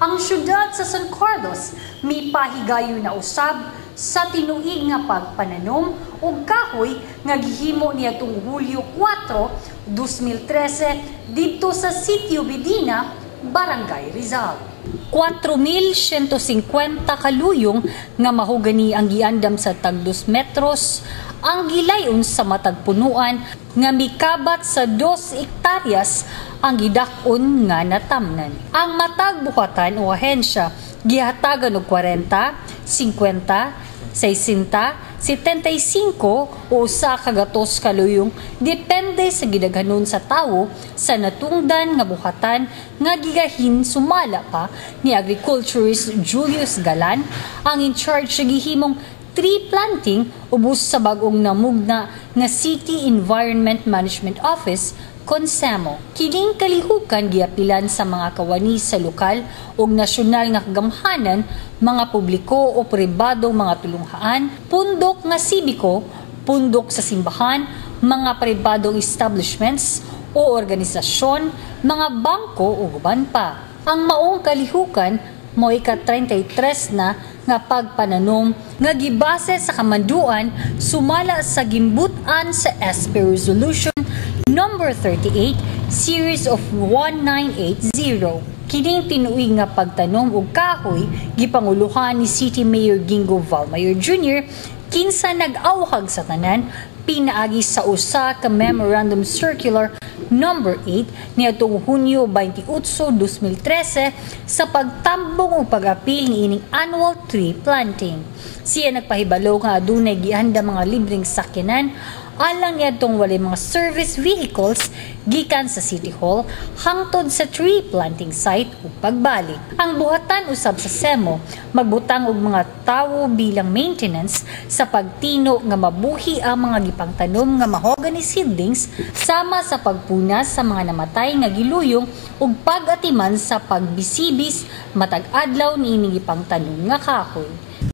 Ang syudad sa San Carlos may pahigayon na usab sa tinuig nga pagpananom ug kahoy nga gihimo niadtong Hulyo 4, 2013 didto sa Sitio Medina, Barangay Rizal. 4,150 kaluyong nga mahugani ang giandam sa tag 2 metros ang gilayon sa matag punuan nga mikabat sa 2 hektaryas ang gidak-on nga natamnan. Ang matag buhatan o ahensya gihatagan og 40, 50, 60, 75 o usa ka gatos kaluyong depende sa gidaghanon sa tawo sa natungdan nga buhatan nga gigahin sumala pa ni agriculturist Julius Galan ang in charge sa gihimong tree planting ubos sa bag-ong namugna nga City Environment Management Office CONSEMO. Kining kalihukan giapilan sa mga kawani sa lokal o nasyonal nga kagamhanan, mga publiko o pribadong mga tulunghaan, pundok nga sibiko, pundok sa simbahan, mga pribadong establishments o organisasyon, mga bangko o uban pa. Ang maong kalihukan mo ika-33 na nga pagpananom nga gibase sa kamanduan sumala sa gimbutan sa SP Resolution Number 38, Series of 1980. Kining tinuig nga pagtanom og kahoy gipanguluhan ni City Mayor Gingo Valmayor Jr. kinsa nag-awhag sa tanan pinaagi sa usa ka Memorandum Circular Number 8 niadtong Hunyo 28, 2013 sa pagtambong o pag-apil niining annual tree planting. Siya nagpahibalo nga adunay gihanda mga libreng sakyanan alang niadtong walay mga service vehicles gikan sa City Hall hangtod sa tree planting site ug pagbalik. Ang buhatan usab sa SEMO magbutang og mga tawo bilang maintenance sa pagtino nga mabuhi ang mga gipangtanom nga mahogany seedlings sama sa pagpunas sa mga namatay nga giluyong ug pag-atiman sa pagbisibis matag adlaw niining gipangtanom nga kahoy.